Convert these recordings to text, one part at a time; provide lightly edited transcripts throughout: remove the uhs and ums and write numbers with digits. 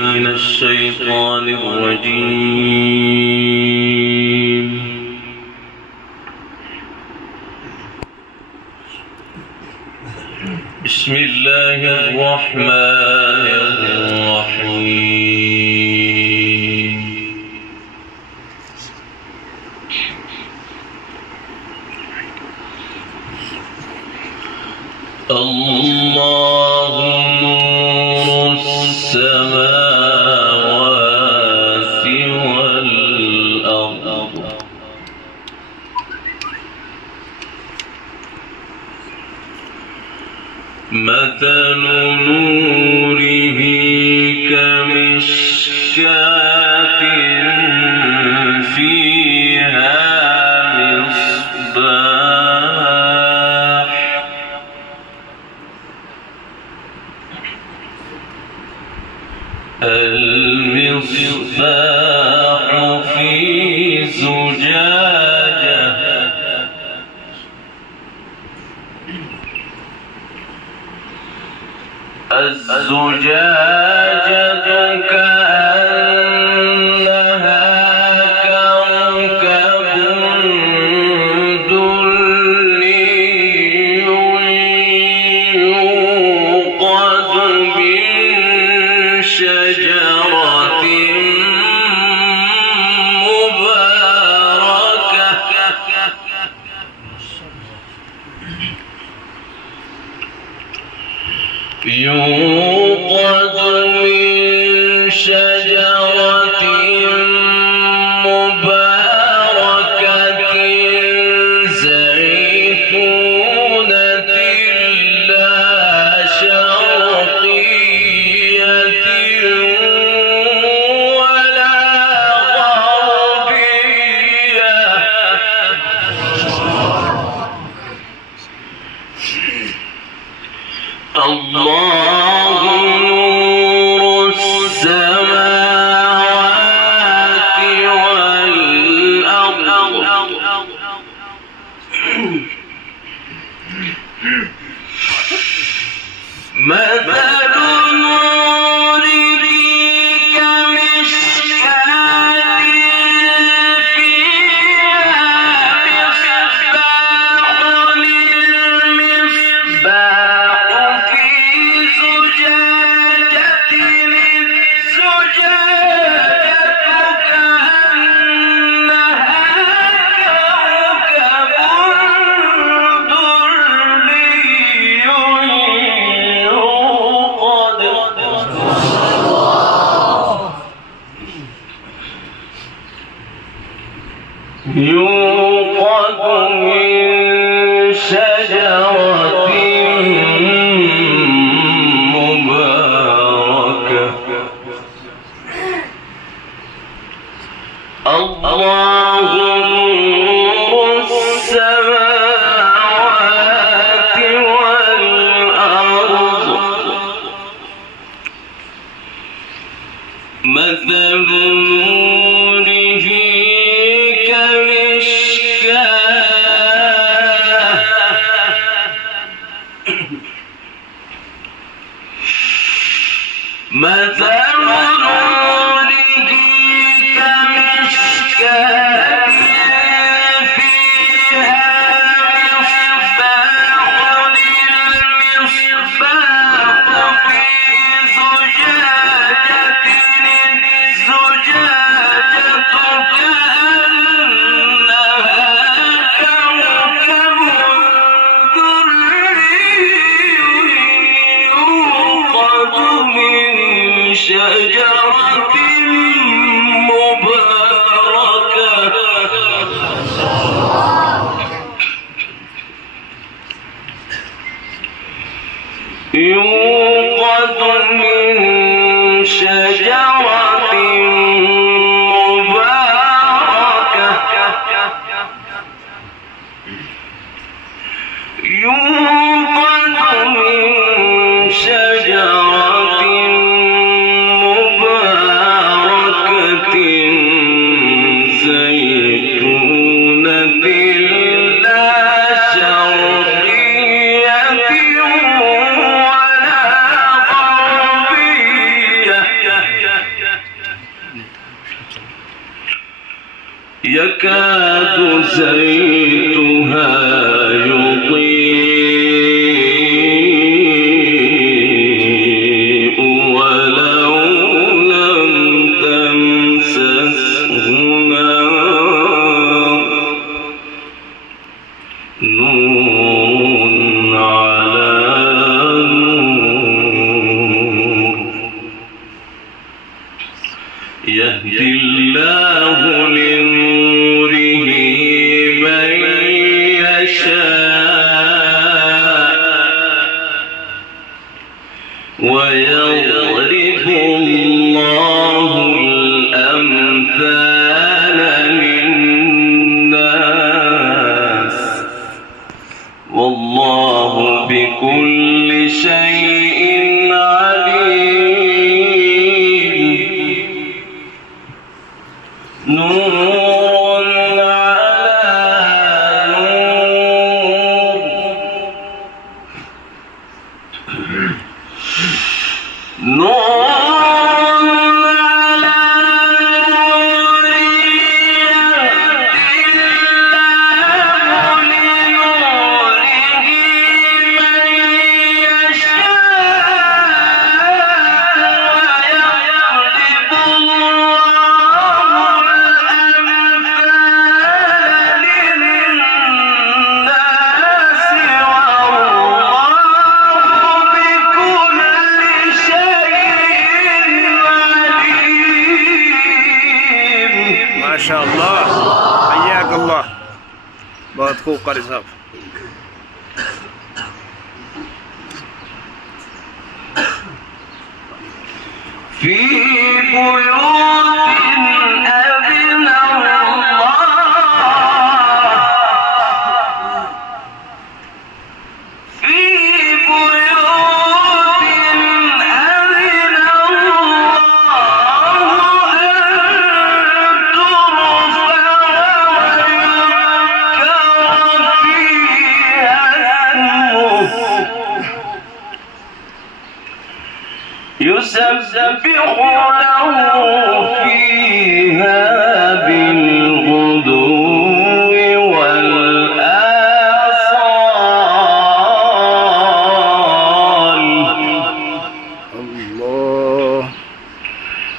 من الشيطان الرجيم. بسم الله الرحمن الرحيم. الله نور السماوات والأرض مثل نوره كمشكاة فيها مصباح المصباح في زجاجة الزجاجة كأنها كوكب دري يوقد من شجرة مباركة زيتونة لا شرقية ولا غربية الله نور السماوات والأرض مثل نوره كمشكاة فيها مصباح المصباح في زجاجة كأنها كوكب دري يوقد من شجرة مباركة الله نور السماوات والأرض مثل نوره مثل نوره كمشكاة فيها مصباح المصباح في زجاجة كأنها كوكب دري يوقد من شجرة يكاد زيتها يضيء ولو لم تمسسه نور على نور يهدي الله لنوره من يشاء ويضرب الله الأمثال للناس والله بكل شيء عليم نور على نور ما شاء الله حياك الله बहुत खूब कारी साहब في بيوت أذن الله في بيوت أذن الله أن ترفع ويذكر فيها اسمه يسبح له فيها بالغدو والآصال الله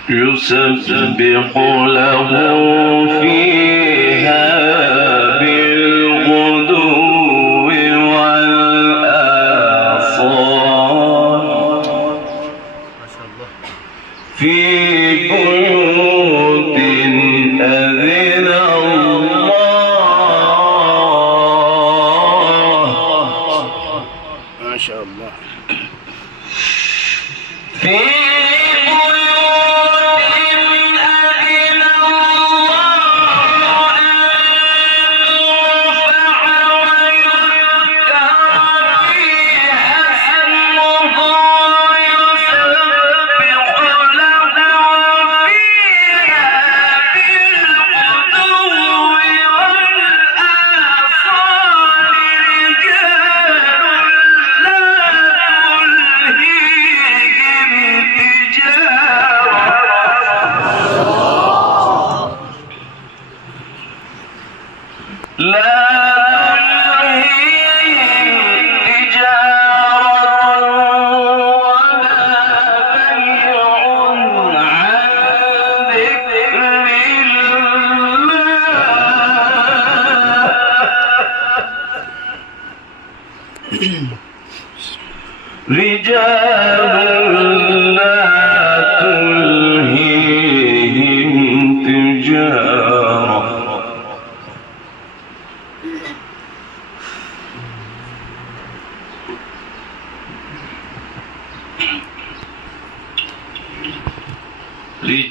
يسبح له فيها بالغدو والآصال في بيوت أذن الله ما شاء الله في بيوت أذن الله أن ترفع ويذكر فيها اسمه يسبح له فيها بالغدو والآصال رجال لا تلهيهم تجارة ولا بيع عن ذكر الله رجال لا تلهيهم تجارة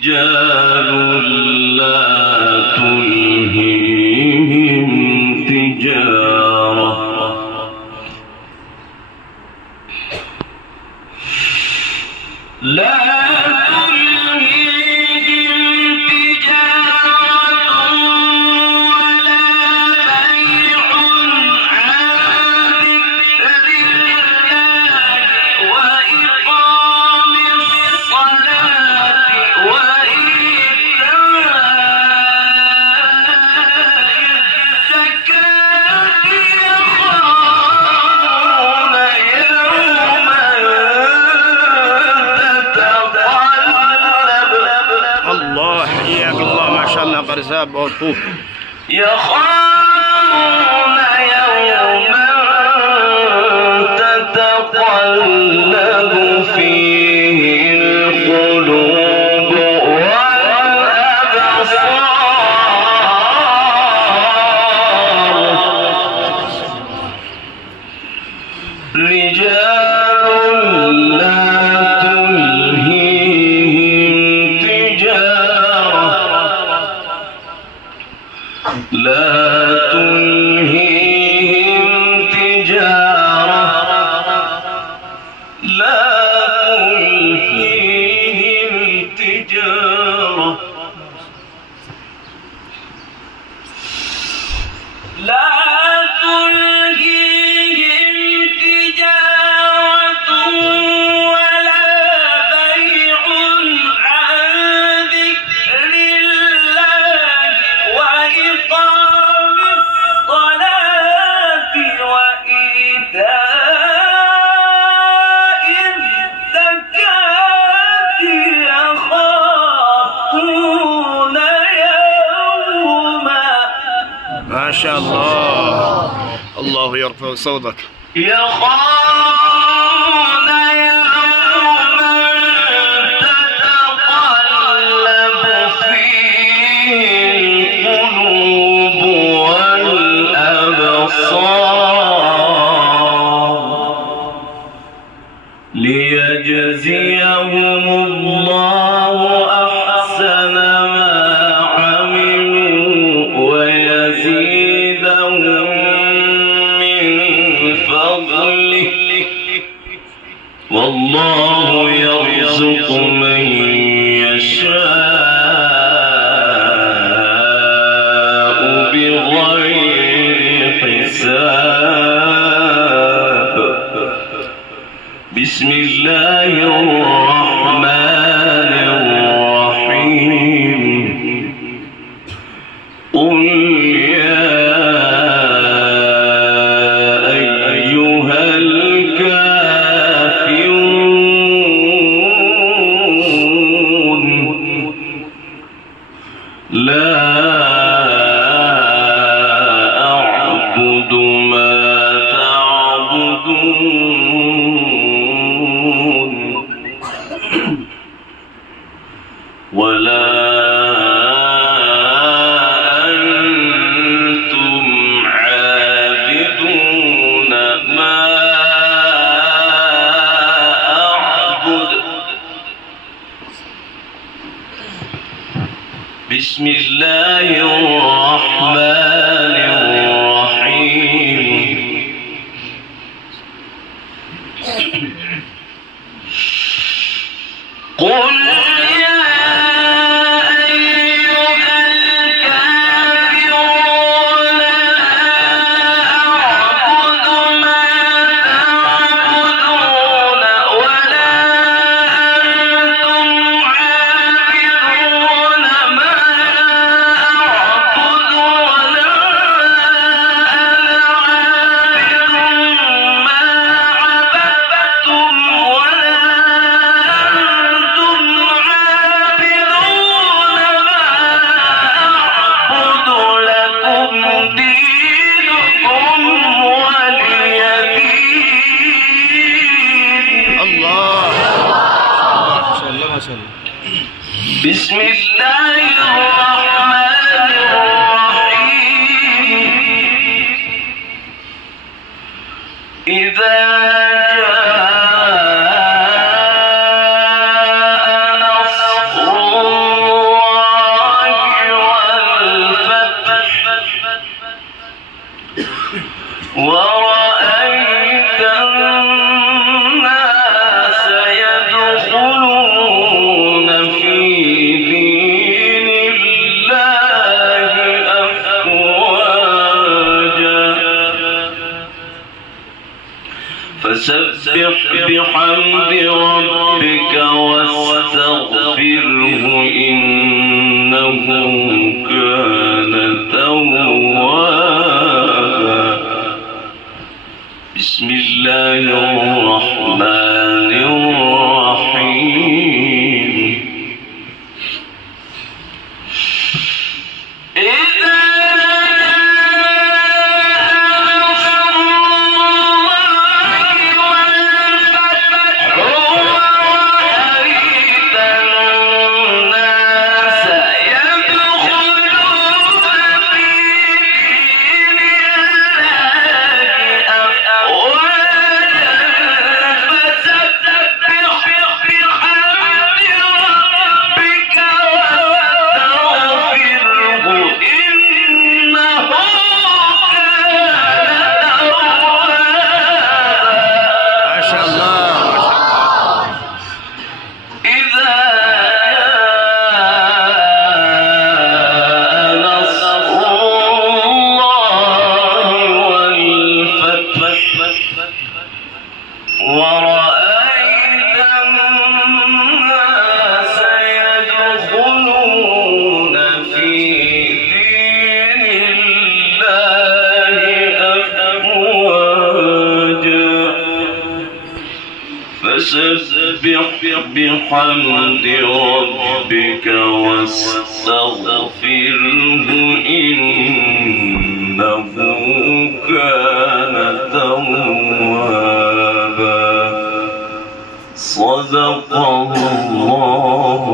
رجال لا تلهيهم تجارة لا تلهيهم تجارة ولا بيع عن ذكر الله وإقام الصلاة وإيتاء الأحزاب बहुत खूब يخافون يوما تتقلب فيه القلوب والأبصار رجال لا تلهيهم تجارة ولا بيع عن ذكر الله وإقام الصلاة وإيتاء الزكاة يخافون يوما ما شاء الله الله يرفع صوتك يخافون يوما تتقلب فيه القلوب والأبصار ليجزيهم الله أحسن ما عملوا ويزيدهم من فضله والله يرزق من يشاء بغير حساب بسم الله الرحمن الرحيم قل يا أيها الكافرون لا أعبد ما تعبدون ولا أنتم عابدون ما أعبد بسم الله الرحمن الرحيم قل يا أيها الكافرون أعبد ما تعبدون ولا أنتم عابدون ما أعبد ولا أنا عابد ما عبدتم ولا أنتم عابدون ما أعبد لكم دينكم ولي دين الله ما شاء الله بسم الله الرحمن الرحيم إذا جاء نصر الله والفتح ورأيت الناس يدخلون في دين الله أفواجا فسبح بحمد ربك واستغفره إنه كان توابا بسم الله الرحمن الرحيم فسبح بحمد ربك واستغفره إنه كان توابا. صدق الله